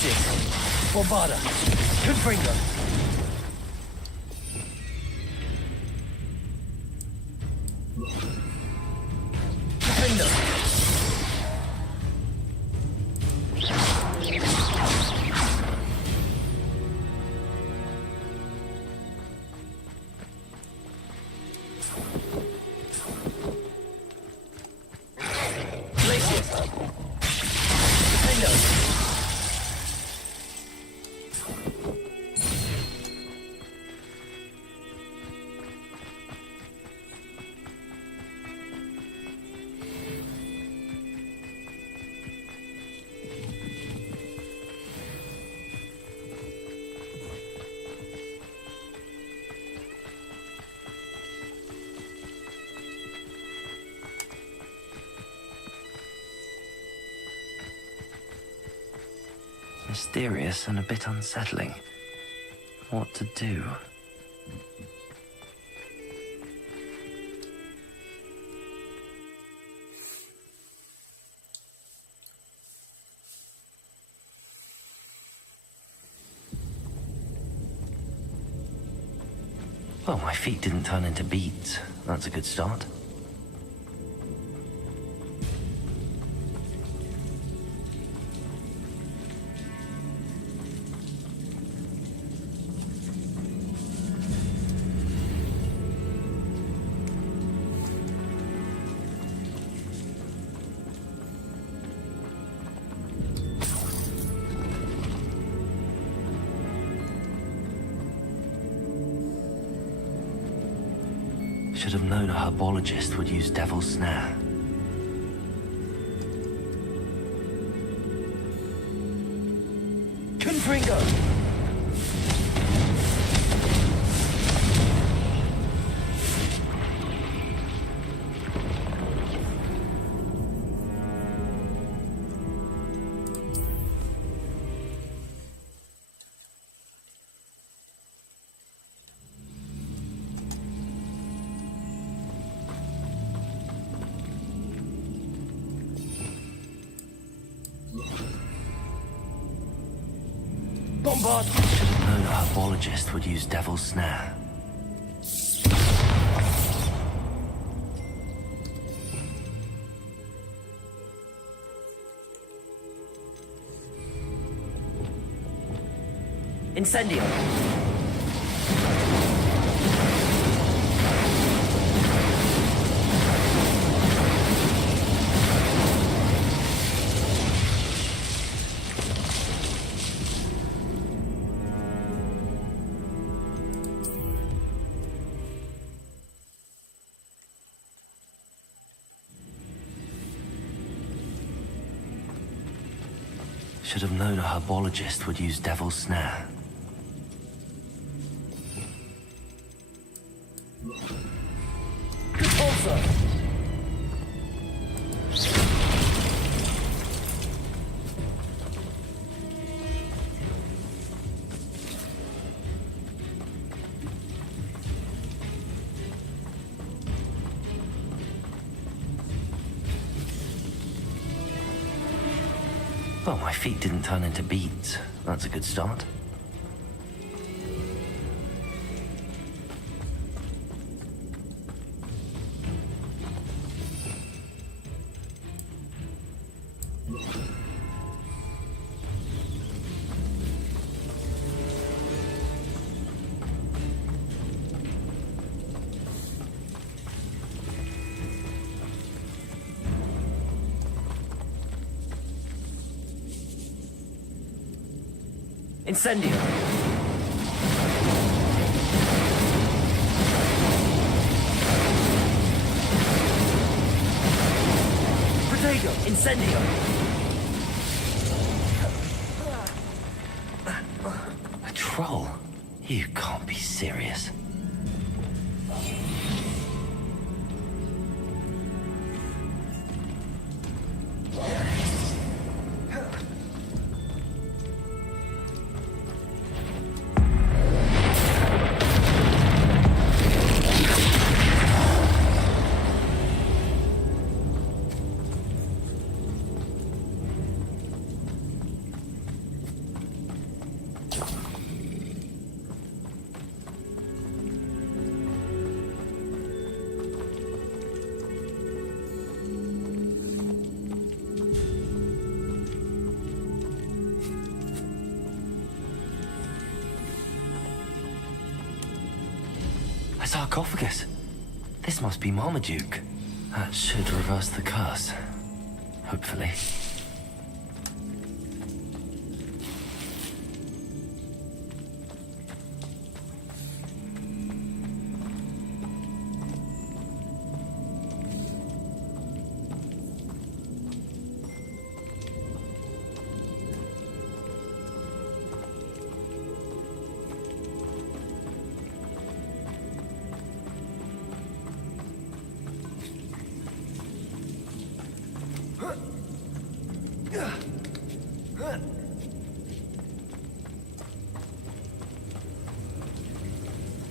Places. Bombarda. Confringo. Defender. Places. Defender. Mysterious and a bit unsettling. What to do? Well, my feet didn't turn into beads. That's a good start. Should have known a herbologist would use Devil's Snare. Confringo. Bombard. Should have known a herbologist would use Devil's Snare. Incendio. Should have known a herbologist would use Devil's Snare. Repulsor. Well, my feet didn't turn into beads. That's a good start. Incendio. Protego. Incendio. A troll? You can't be serious. sarcophagus. This must be Marmaduke. That should reverse the curse. Hopefully.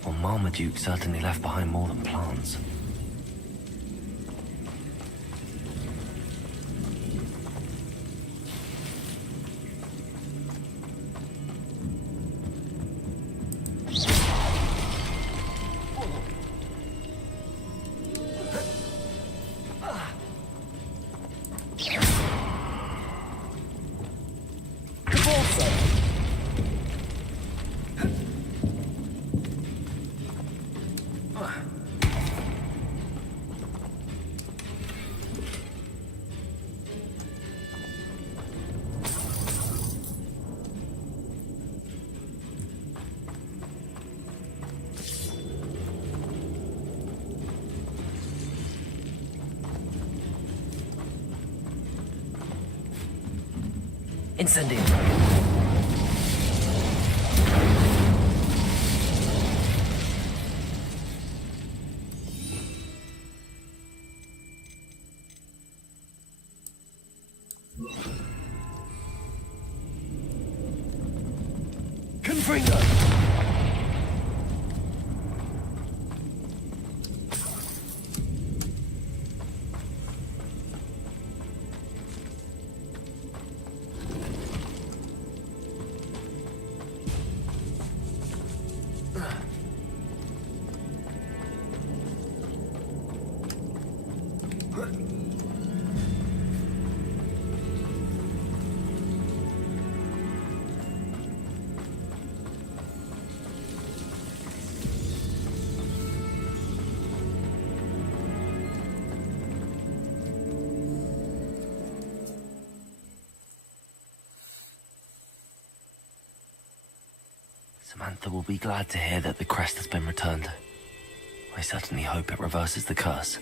Well, Marmaduke certainly left behind more than plants. Incendio. Confringo. Samantha will be glad to hear that the crest has been returned. I certainly hope it reverses the curse.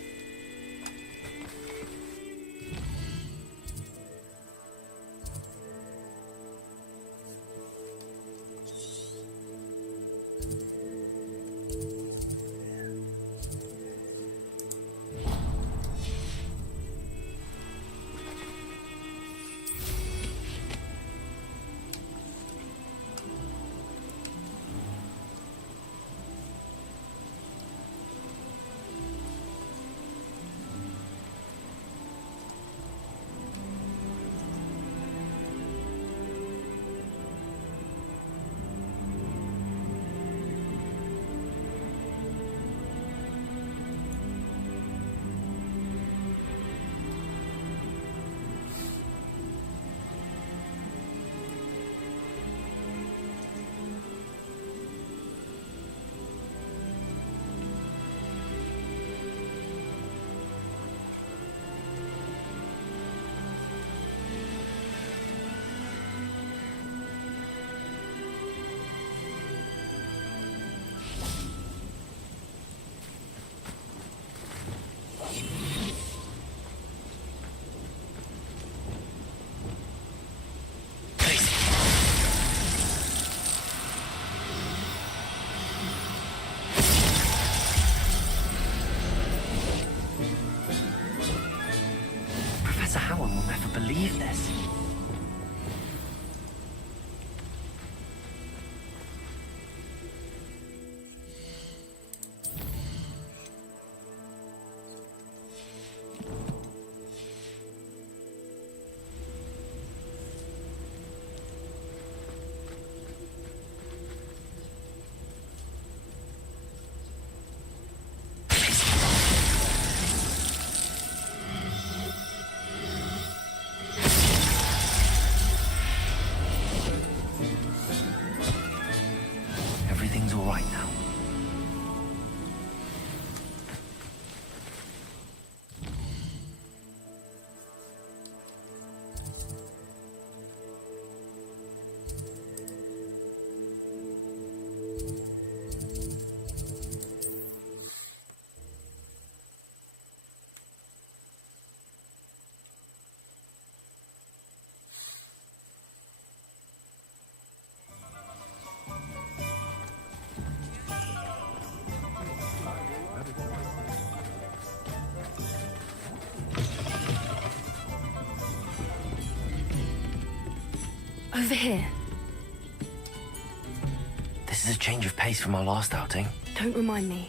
believe this. Over here. This is a change of pace from our last outing. Don't remind me.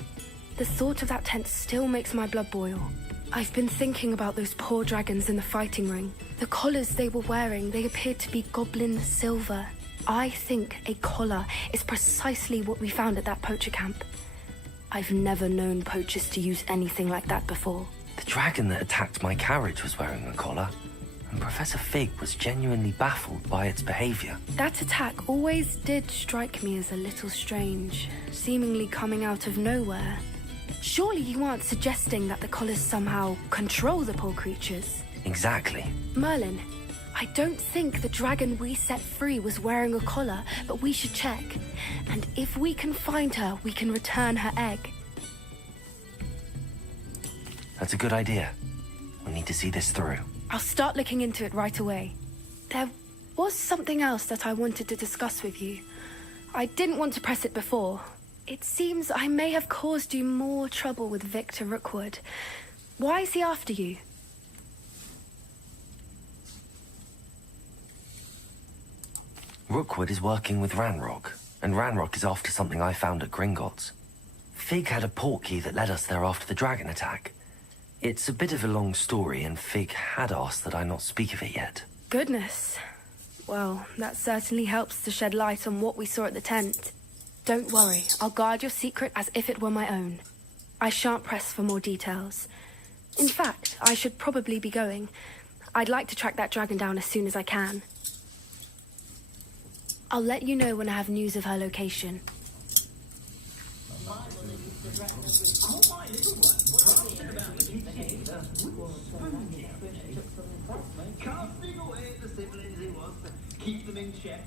The thought of that tent still makes my blood boil. I've been thinking about those poor dragons in the fighting ring. The collars they were wearing, they appeared to be goblin silver. I think a collar is precisely what we found at that poacher camp. I've never known poachers to use anything like that before. The dragon that attacked my carriage was wearing a collar, and Professor Fig was genuinely baffled by its behavior. That attack always did strike me as a little strange, seemingly coming out of nowhere. Surely you aren't suggesting that the collars somehow control the poor creatures? Exactly. Merlin, I don't think the dragon we set free was wearing a collar, but we should check. And if we can find her, we can return her egg. That's a good idea. We need to see this through. I'll start looking into it right away. There was something else that I wanted to discuss with you. I didn't want to press it before. It seems I may have caused you more trouble with Victor Rookwood. Why is he after you? Rookwood is working with Ranrock, and Ranrock is after something I found at Gringotts. Fig had a portkey that led us there after the dragon attack. It's a bit of a long story, and Fig had asked that I not speak of it yet. Goodness. Well, that certainly helps to shed light on what we saw at the tent. Don't worry, I'll guard your secret as if it were my own. I shan't press for more details. In fact, I should probably be going. I'd like to track that dragon down as soon as I can. I'll let you know when I have news of her location. Casting away the siblings he was to keep them in check.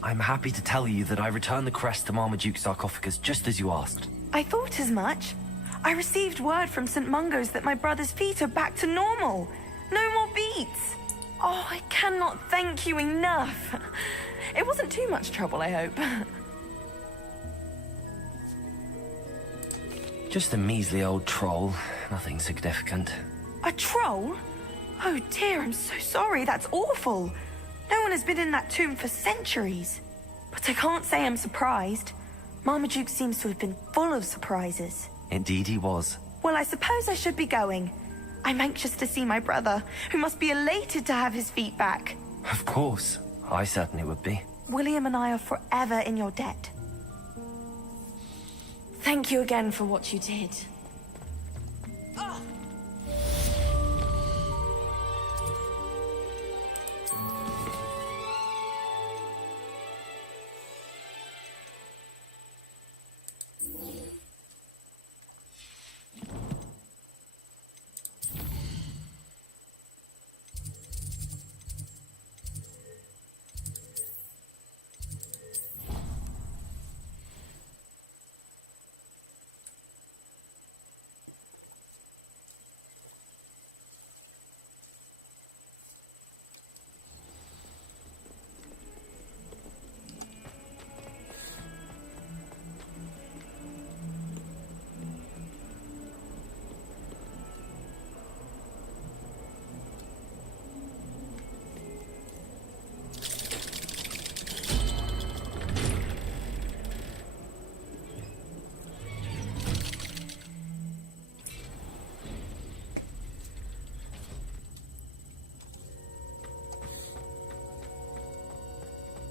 I'm happy to tell you that I returned the crest to Marmaduke's sarcophagus just as you asked. I thought as much. I received word from St. Mungo's that my brother's feet are back to normal. No more beats. Oh, I cannot thank you enough. It wasn't too much trouble, I hope. Just a measly old troll. Nothing significant. A troll? Oh dear, I'm so sorry. That's awful. No one has been in that tomb for centuries. But I can't say I'm surprised. Marmaduke seems to have been full of surprises. Indeed he was. Well, I suppose I should be going. I'm anxious to see my brother, who must be elated to have his feet back. Of course. I certainly would be. William and I are forever in your debt. Thank you again for what you did.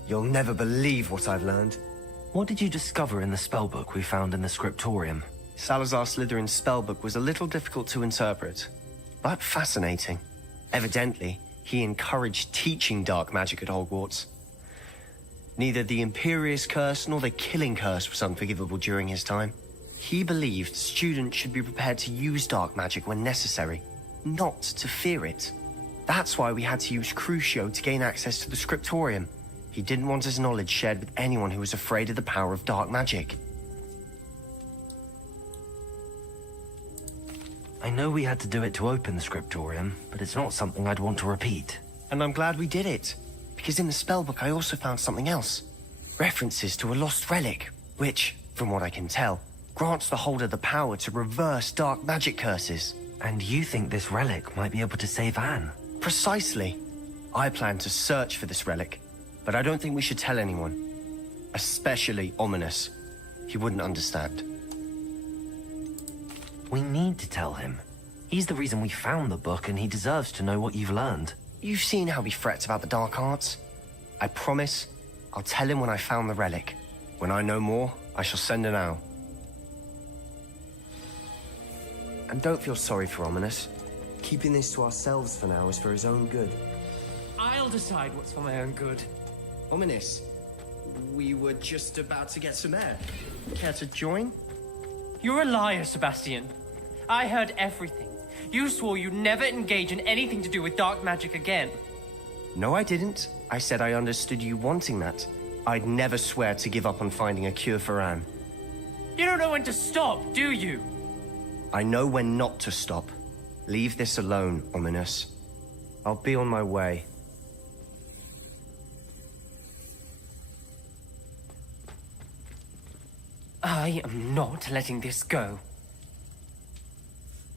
You'll never believe what I've learned. What did you discover in the spellbook we found in the scriptorium? Salazar Slytherin's spellbook was a little difficult to interpret, but fascinating. Evidently, he encouraged teaching dark magic at Hogwarts. Neither the Imperious Curse nor the Killing Curse was unforgivable during his time. He believed students should be prepared to use dark magic when necessary, not to fear it. That's why we had to use Crucio to gain access to the scriptorium. He didn't want his knowledge shared with anyone who was afraid of the power of dark magic. I know we had to do it to open the scriptorium, but it's not something I'd want to repeat. And I'm glad we did it, because in the spellbook I also found something else. References to a lost relic, which, from what I can tell, grants the holder the power to reverse dark magic curses. And you think this relic might be able to save Anne? Precisely. I plan to search for this relic, but I don't think we should tell anyone. Especially Ominous. He wouldn't understand. We need to tell him. He's the reason we found the book, and he deserves to know what you've learned. You've seen how he frets about the dark arts. I promise I'll tell him when I found the relic. When I know more, I shall send an owl. And don't feel sorry for Ominous. Keeping this to ourselves for now is for his own good. I'll decide what's for my own good. Ominous, we were just about to get some air. Care to join? You're a liar, Sebastian. I heard everything. You swore you'd never engage in anything to do with dark magic again. No, I didn't. I said I understood you wanting that. I'd never swear to give up on finding a cure for Anne. You don't know when to stop, do you? I know when not to stop. Leave this alone, Ominous. I'll be on my way. I am not letting this go.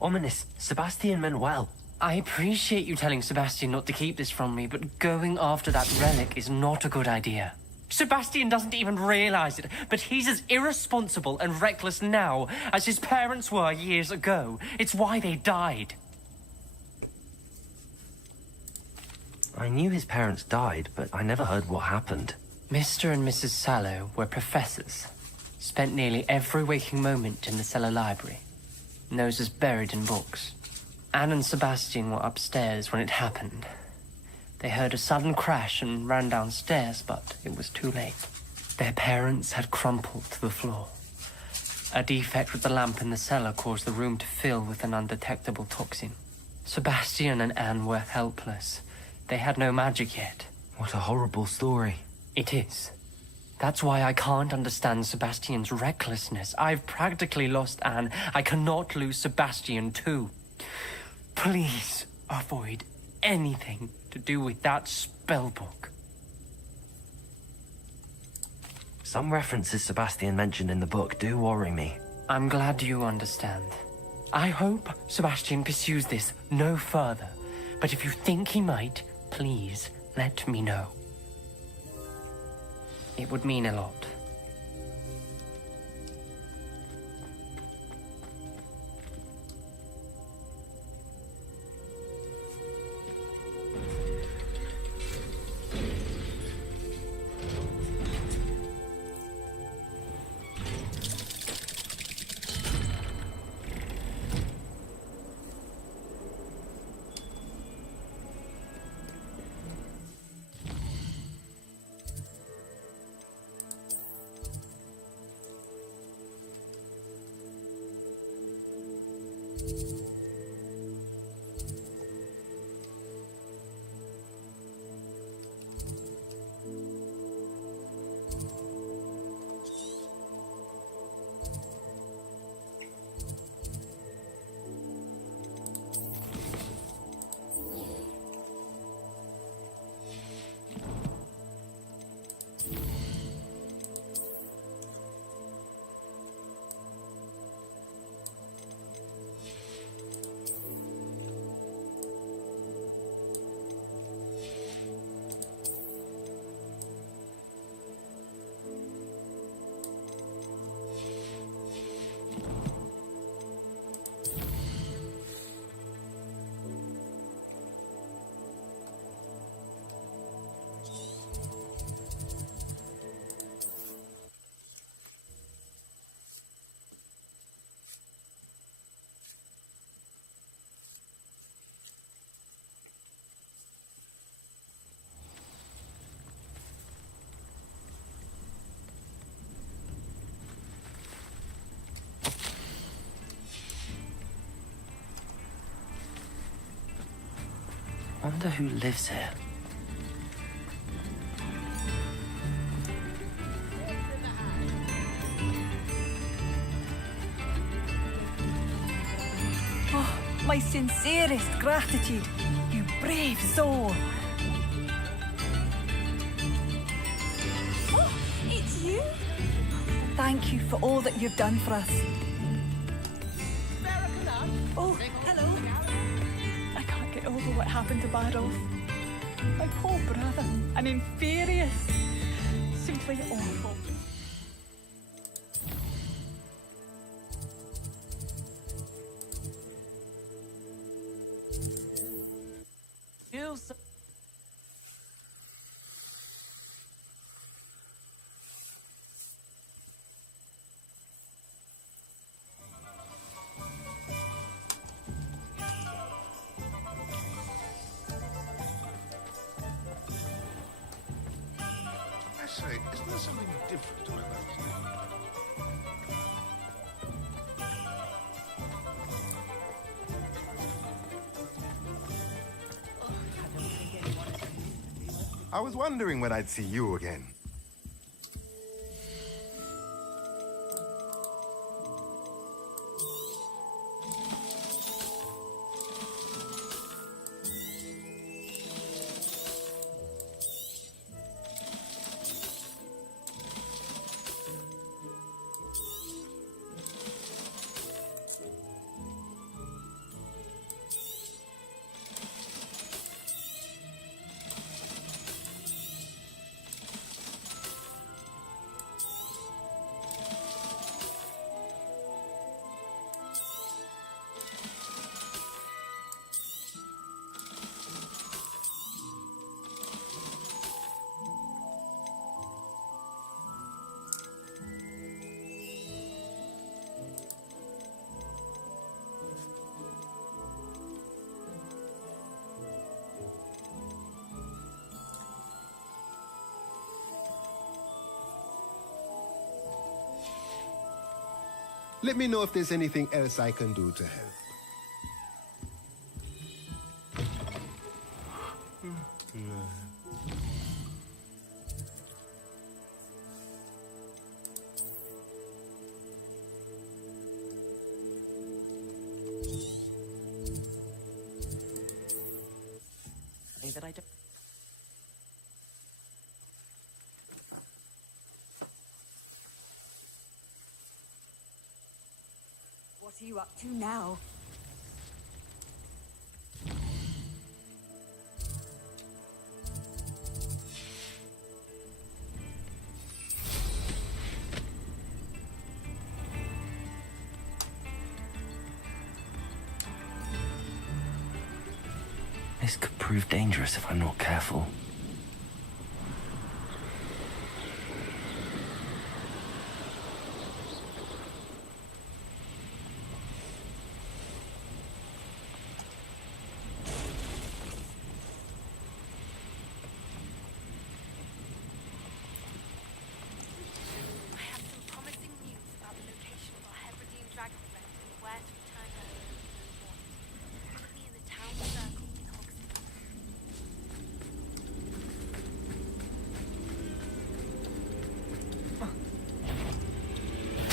Ominous, Sebastian meant well. I appreciate you telling Sebastian not to keep this from me, but going after that relic is not a good idea. Sebastian doesn't even realize it, but he's as irresponsible and reckless now as his parents were years ago. It's why they died. I knew his parents died, but I never heard what happened. Mr. and Mrs. Sallow were professors. Spent nearly every waking moment in the cellar library. Noses buried in books. Anne and Sebastian were upstairs when it happened. They heard a sudden crash and ran downstairs, but it was too late. Their parents had crumpled to the floor. A defect with the lamp in the cellar caused the room to fill with an undetectable toxin. Sebastian and Anne were helpless. They had no magic yet. What a horrible story. It is. That's why I can't understand Sebastian's recklessness. I've practically lost Anne. I cannot lose Sebastian too. Please avoid anything to do with that spellbook. Some references Sebastian mentioned in the book do worry me. I'm glad you understand. I hope Sebastian pursues this no further. But if you think he might, please let me know. It would mean a lot. wonder who lives here. Oh, my sincerest gratitude, you brave soul. Oh, it's you? Thank you for all that you've done for us. Oh, hello. I can't get over what happened to Badolf. My poor brother, an inferious. Simply awful. I say, isn't there something different about that? I was wondering when I'd see you again. Let me know if there's anything else I can do to help. That I don't. What are you up to now? This could prove dangerous if I'm not careful.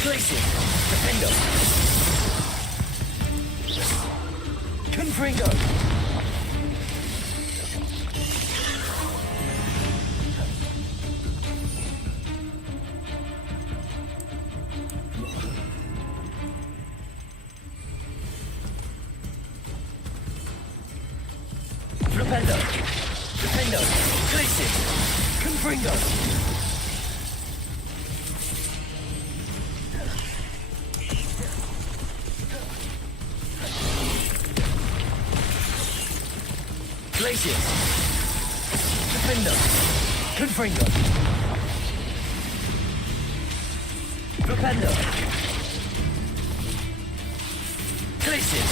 Places! Defendo! Confringo! Flipendo! Defendo! Places! Confringo! Glacius! Defender! Confringo! Flipendo! Glacius!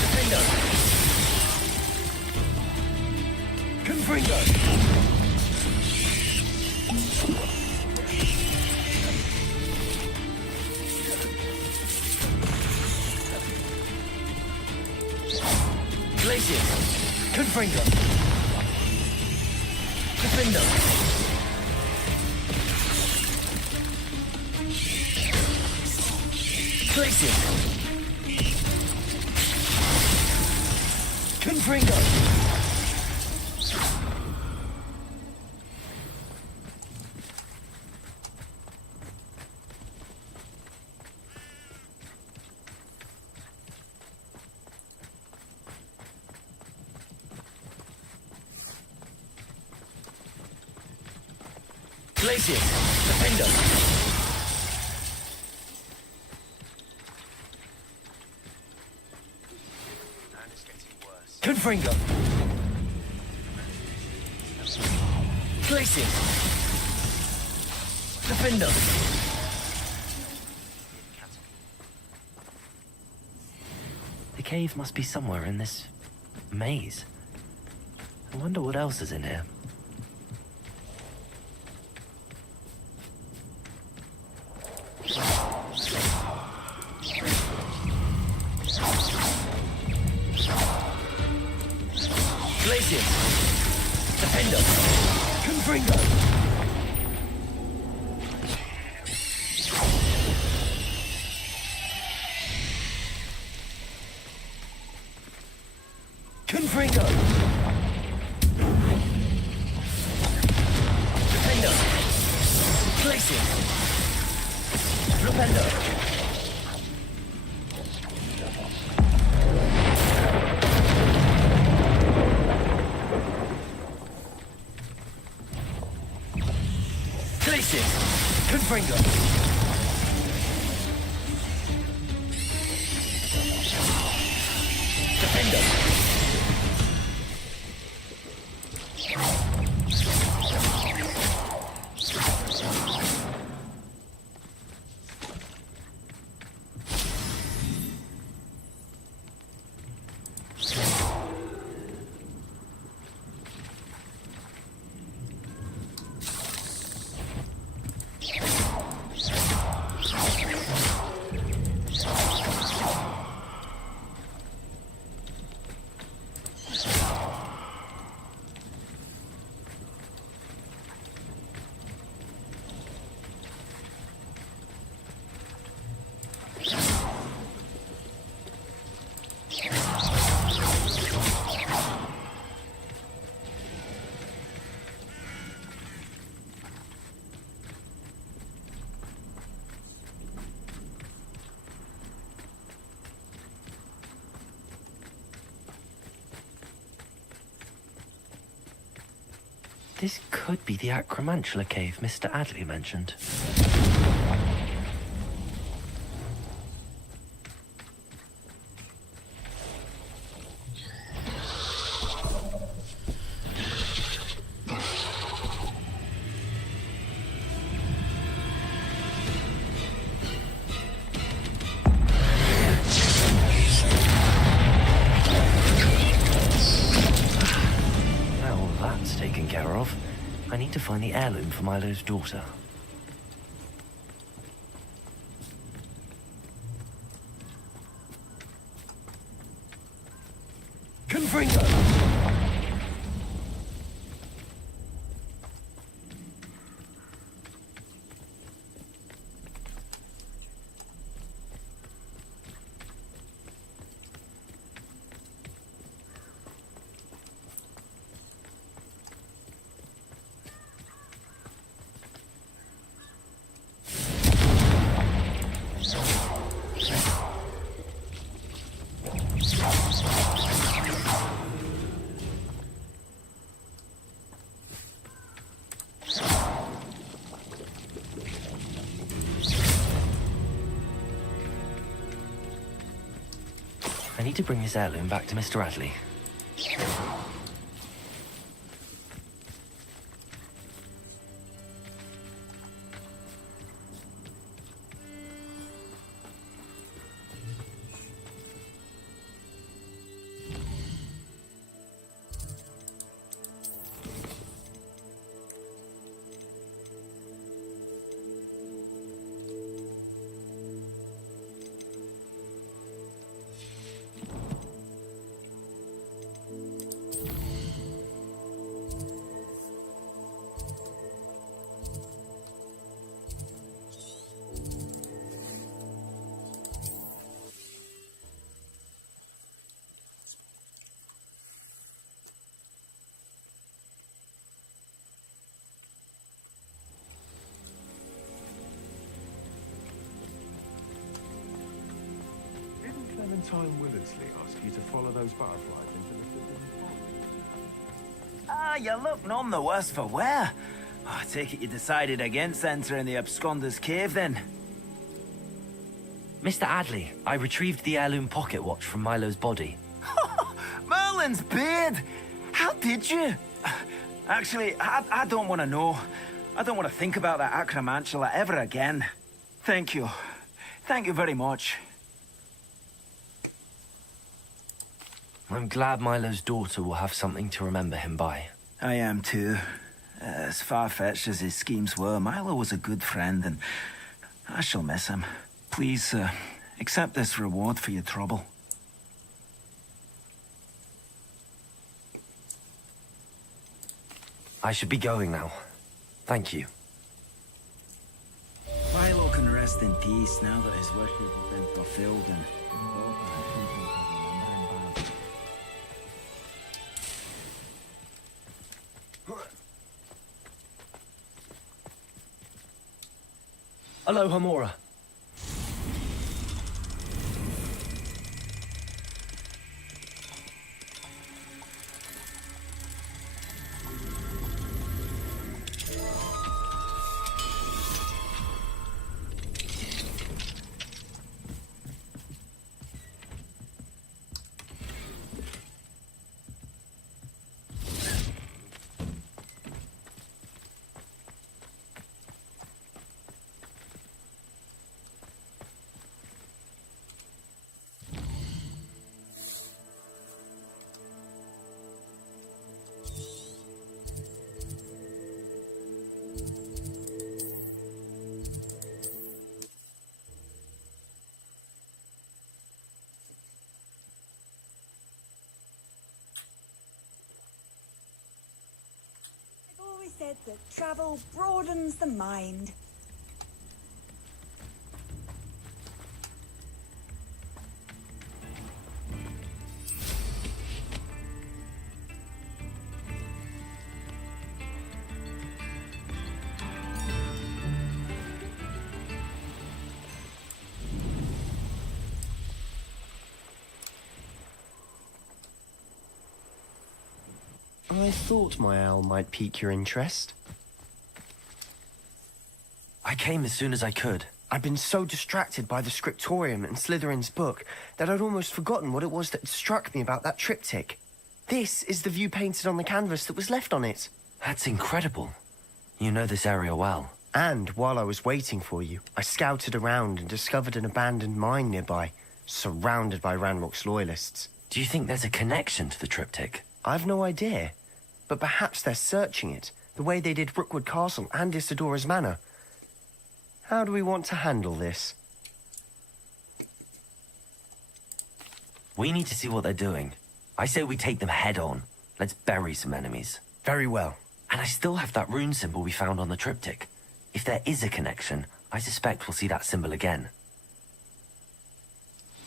Defender! Confringo! Glacius! Confringo! Gryffindor! Glacius! Confringo! Glacius! Defender! And it's getting worse. Confringo! Glacius! Defender! The cave must be somewhere in this maze. I wonder what else is in here. Glacius! Defender! Confringo! Confringo! Defender! Glacius! Defender! Glacius! Confringo! Defender! This could be the Acromantula cave Mr. Adley mentioned. Taken care of. I need to find the heirloom for Milo's daughter. Confringo! I need to bring this heirloom back to Mr. Adley. Valentine Willersley ask you to follow those butterflies into the forbidden forest? Ah, you look none the worse for wear. Oh, I take it you decided against entering the Absconder's Cave, then? Mr. Adley, I retrieved the heirloom pocket watch from Milo's body. Merlin's beard! How did you? Actually, I don't want to know. I don't want to think about that acromantula ever again. Thank you. Thank you very much. I'm glad Milo's daughter will have something to remember him by. I am too. As far-fetched as his schemes were, Milo was a good friend, and I shall miss him. Please, accept this reward for your trouble. I should be going now. Thank you. Milo can rest in peace now that his wishes have been fulfilled, and... Hello, Hamora. Said that travel broadens the mind. I thought my owl might pique your interest. I came as soon as I could. I'd been so distracted by the scriptorium and Slytherin's book that I'd almost forgotten what it was that struck me about that triptych. This is the view painted on the canvas that was left on it. That's incredible. You know this area well. And while I was waiting for you, I scouted around and discovered an abandoned mine nearby, surrounded by Ranrock's loyalists. Do you think there's a connection to the triptych? I've no idea, but perhaps they're searching it, the way they did Rookwood Castle and Isidora's Manor. How do we want to handle this? We need to see what they're doing. I say we take them head on. Let's bury some enemies. Very well. And I still have that rune symbol we found on the triptych. If there is a connection, I suspect we'll see that symbol again.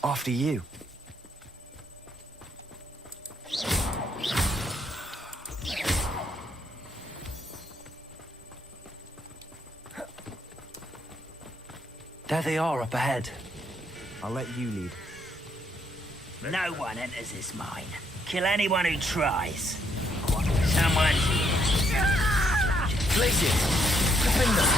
After you. There they are up ahead. I'll let you lead. No one enters this mine. Kill anyone who tries. Someone's here. Glacier! Gryffindor!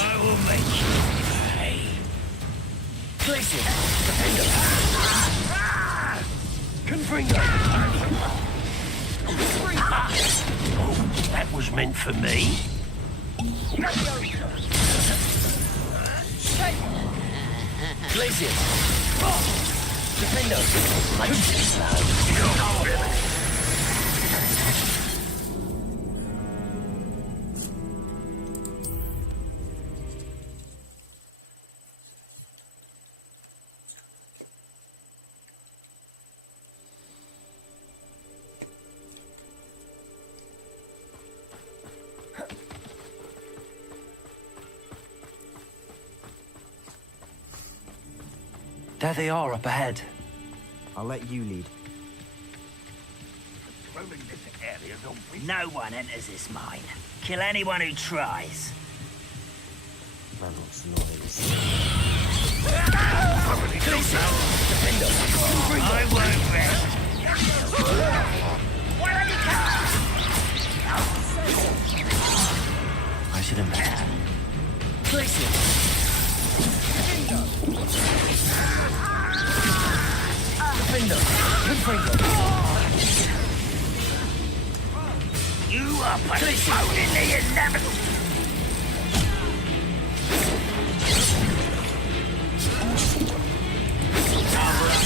I will make you pay. Glacier! Confringo! That was meant for me. Glacier! Defendo! There they are up ahead. I'll let you lead. No one enters this mine. Kill anyone who tries. Ranrock's noise. I won't rest. I should have. Place it. You are postponing the inevitable.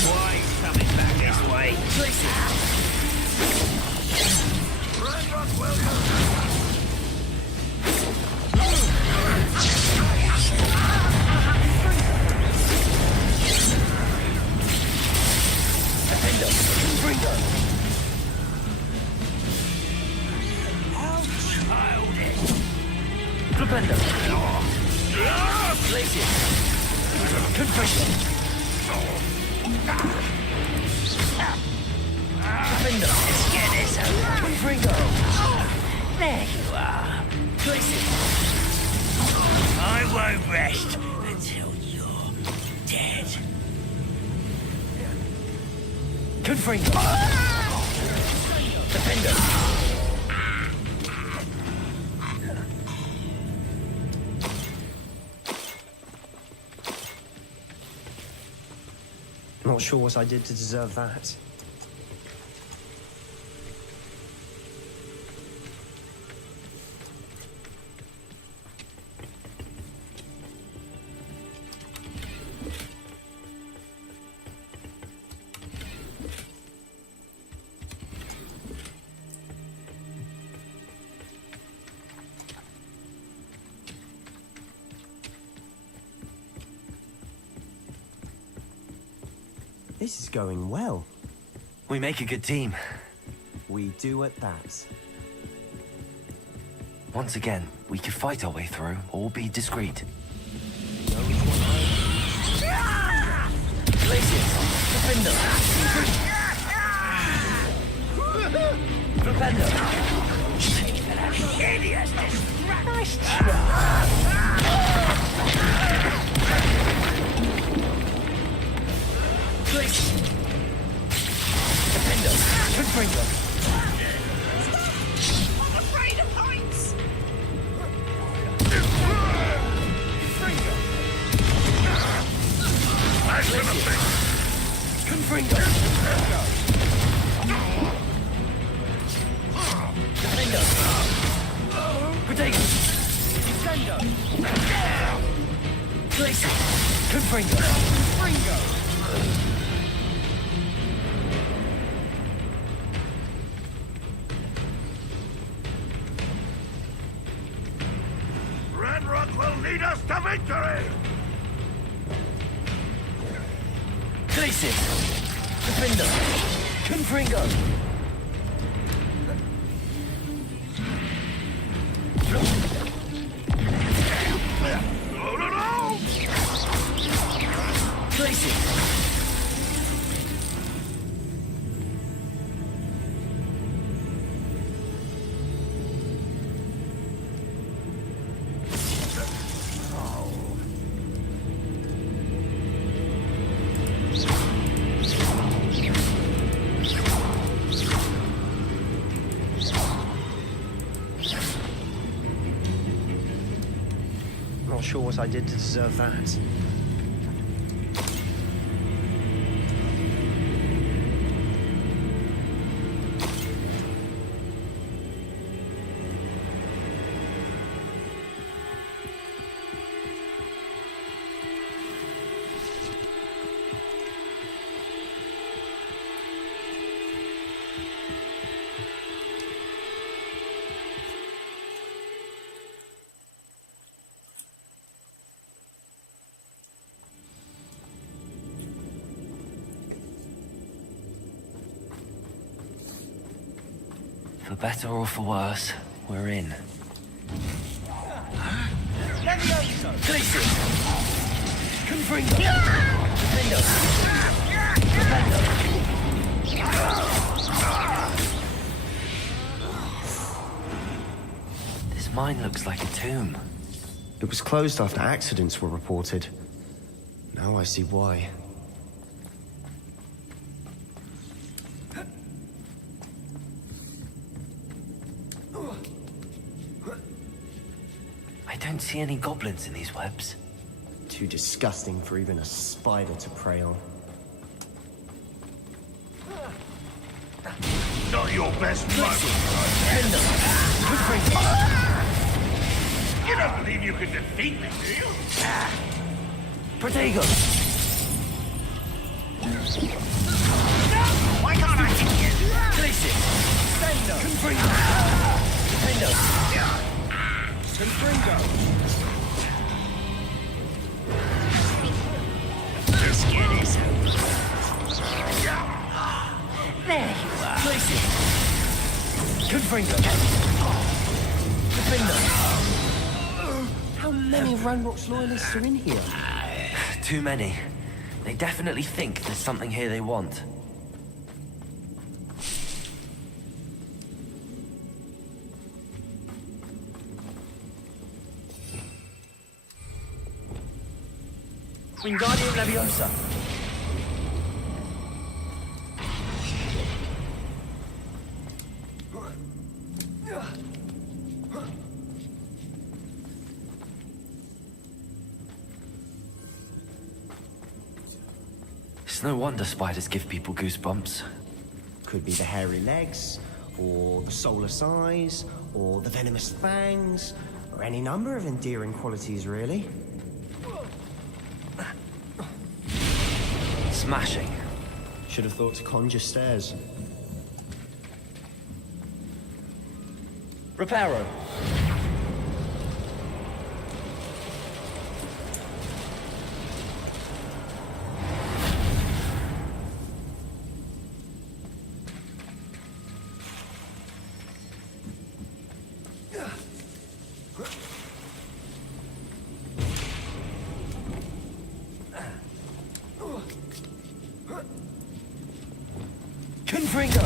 Why is coming back this way? Place it. Let's get this over. There you are. I won't rest until you're dead. Not sure what I did to deserve that. This is going well. We make a good team. We do at that. Once again, we could fight our way through or be discreet. Hideous, Christ! Afraid of heights! Ranrock will lead us to victory! No, no, no! Not sure what I did to deserve that. For better or for worse, we're in. Mine looks like a tomb. It was closed after accidents were reported. Now I see why. I don't see any goblins in these webs. Too disgusting for even a spider to prey on. Not your best moment. You don't believe you can defeat me, do you? Protego! No! Why can't I hit you? Glacier! Stendo! Confringo! Stendo! Confringo! Let's get this over. There you are! Glacier! Confringo! Confringo! How many Ranrock's loyalists are in here? Too many. They definitely think there's something here they want. Wingardium Leviosa! It's no wonder spiders give people goosebumps. Could be the hairy legs, or the soulless eyes, or the venomous fangs, or any number of endearing qualities, really. Smashing. Should have thought to conjure stairs. Reparo. Confringo!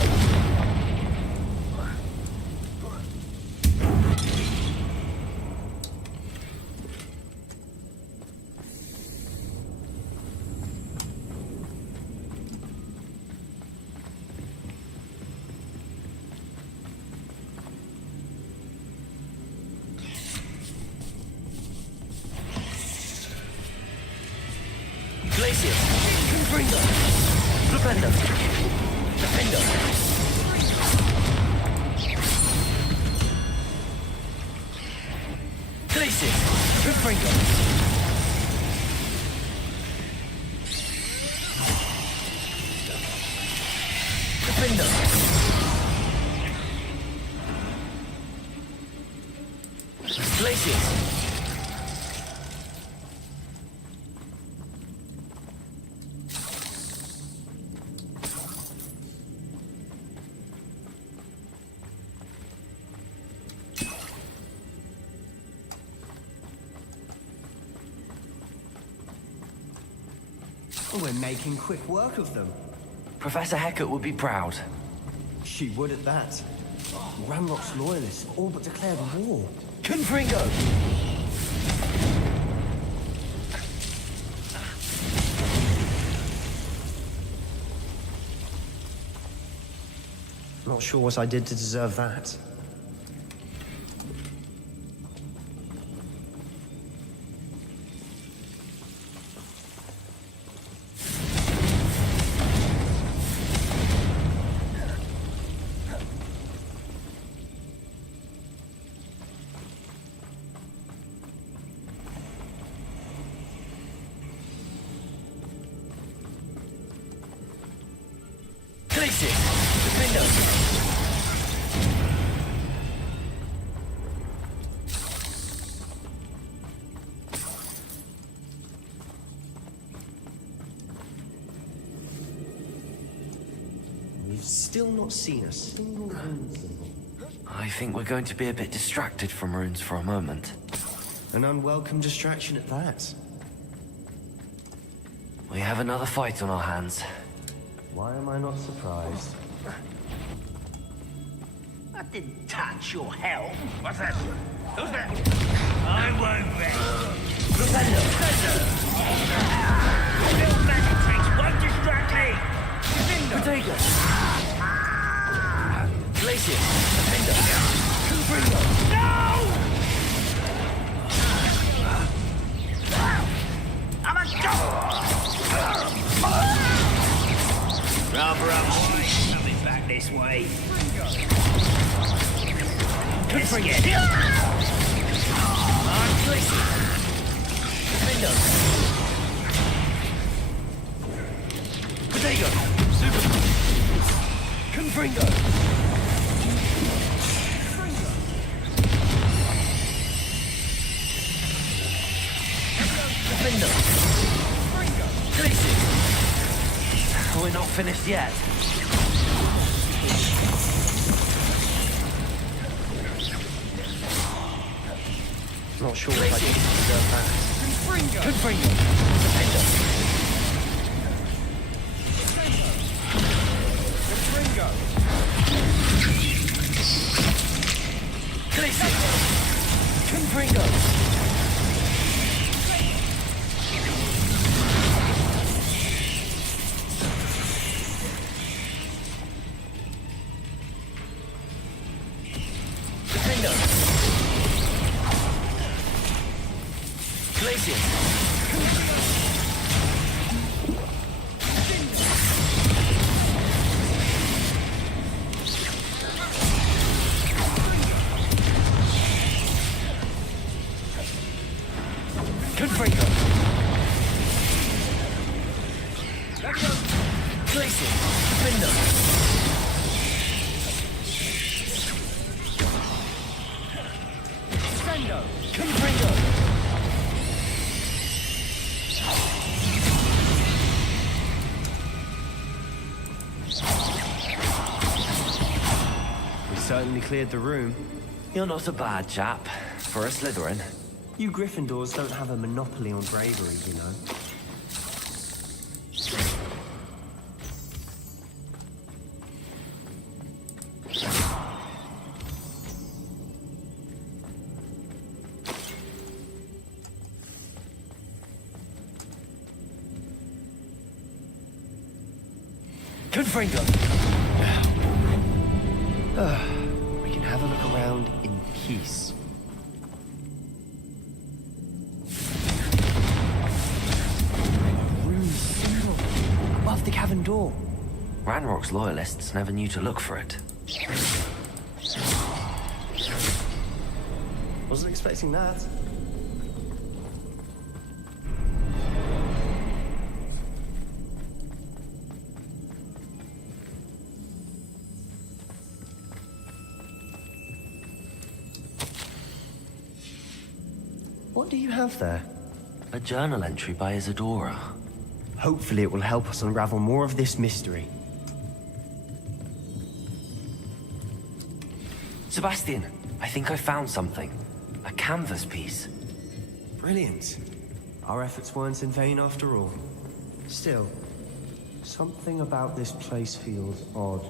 Glacier! Confringo! Flipendo! Defendo! Glacier! Confringo! Defendo! Glaciers! We're making quick work of them. Professor Hecat would be proud. She would at that. Ranrock's loyalists all but declared war. Confringo! Not sure what I did to deserve that. Glacier! Defendo! We've still not seen a single rune symbol. I think we're going to be a bit distracted from runes for a moment. An unwelcome distraction at that. We have another fight on our hands. Why am I not surprised? I didn't touch your helm. What's that? Who's that? I won't rest. Defender! Little magic tricks won't distract me! Protego! Glacier! Defender! Confringo! No! I'm a dog! Rather I'm coming back this way. Confringo! On Glacier! Defender! Protego! Super! Confringo! Defender! Glacier! We're not finished yet. Not sure if I can deserve that. Confringo! Defender! Glacier! Confringo! Defender! Glacier! Confringo! Glacier! Defender! Sendo! Confringo! We certainly cleared the room. You're not a bad chap for a Slytherin. You Gryffindors don't have a monopoly on bravery, you know. Confringo! We can have a look around in peace. Rune symbol above the cavern door. Ranrock's loyalists never knew to look for it. Wasn't expecting that. What do you have there? A journal entry by Isadora. Hopefully it will help us unravel more of this mystery. Sebastian, I think I found something. A canvas piece. Brilliant. Our efforts weren't in vain after all. Still, something about this place feels odd.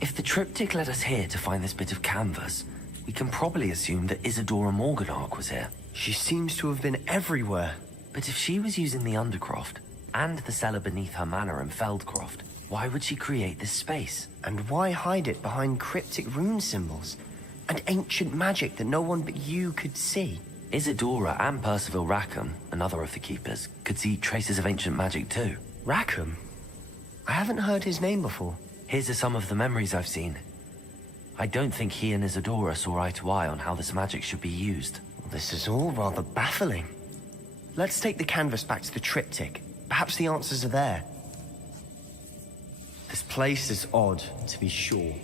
If the triptych led us here to find this bit of canvas, we can probably assume that Isadora Morganark was here. She seems to have been everywhere. But if she was using the Undercroft, and the cellar beneath her manor in Feldcroft, why would she create this space? And why hide it behind cryptic rune symbols? And ancient magic that no one but you could see? Isadora and Percival Rackham, another of the Keepers, could see traces of ancient magic too. Rackham? I haven't heard his name before. Here's some of the memories I've seen. I don't think he and Isadora saw eye to eye on how this magic should be used. This is all rather baffling. Let's take the canvas back to the triptych. Perhaps the answers are there. This place is odd, to be sure,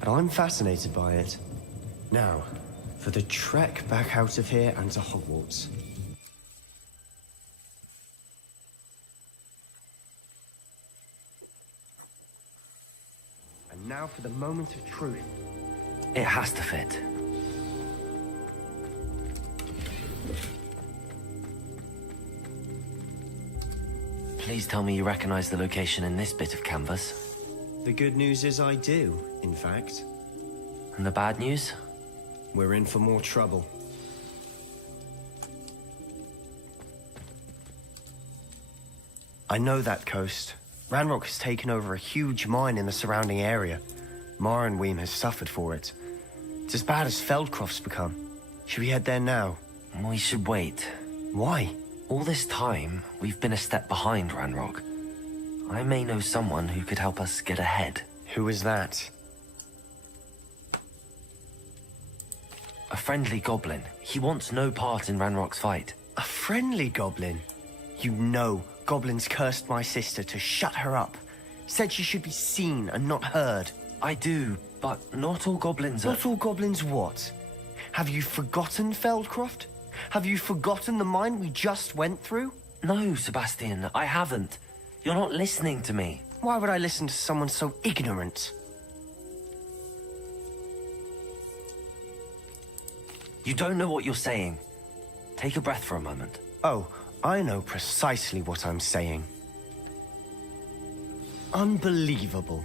but I'm fascinated by it. Now, for the trek back out of here and to Hogwarts. Now for the moment of truth. It has to fit. Please tell me you recognize the location in this bit of canvas. The good news is I do, in fact. And the bad news? We're in for more trouble. I know that coast. Ranrock has taken over a huge mine in the surrounding area. Marenweem has suffered for it. It's as bad as Feldcroft's become. Should we head there now? We should wait. Why? All this time, we've been a step behind Ranrock. I may know someone who could help us get ahead. Who is that? A friendly goblin. He wants no part in Ranrock's fight. A friendly goblin? You know, goblins cursed my sister to shut her up. Said she should be seen and not heard. I do, but not all goblins are... Not all goblins what? Have you forgotten Feldcroft? Have you forgotten the mine we just went through? No, Sebastian, I haven't. You're not listening to me. Why would I listen to someone so ignorant? You don't know what you're saying. Take a breath for a moment. Oh, I know precisely what I'm saying. Unbelievable.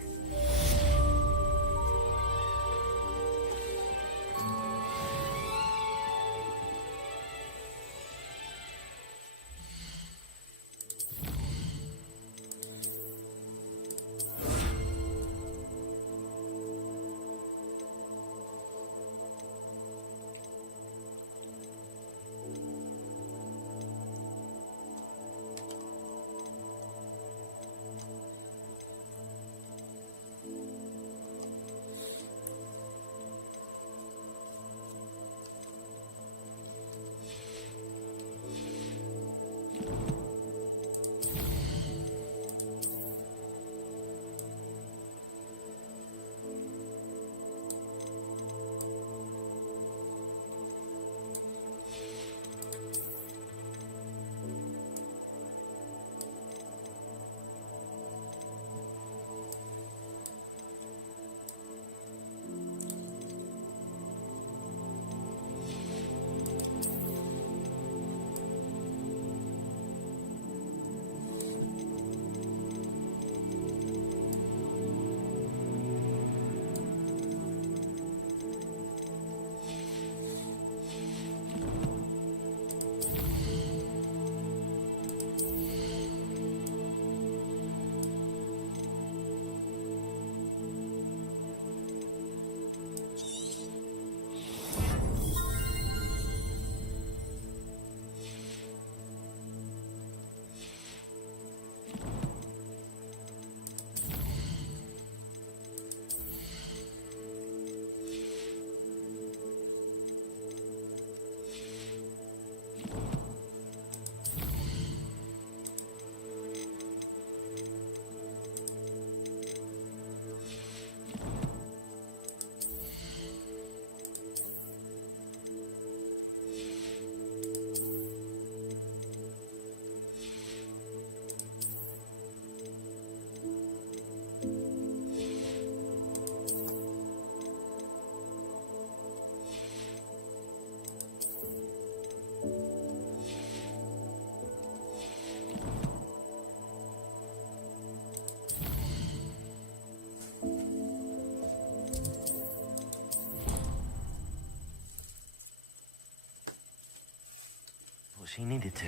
She needed to.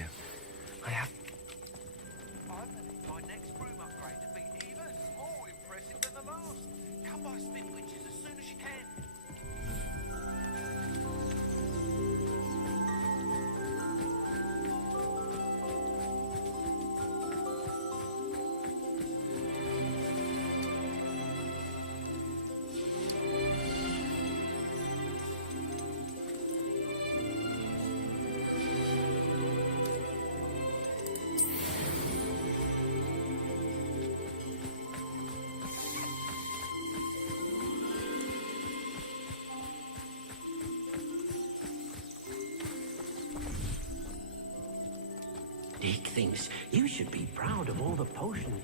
I have... My next broom upgrade to be even more impressive than the last. Come by Smith Witches as soon as you can. Dick thinks you should be proud of all the potions.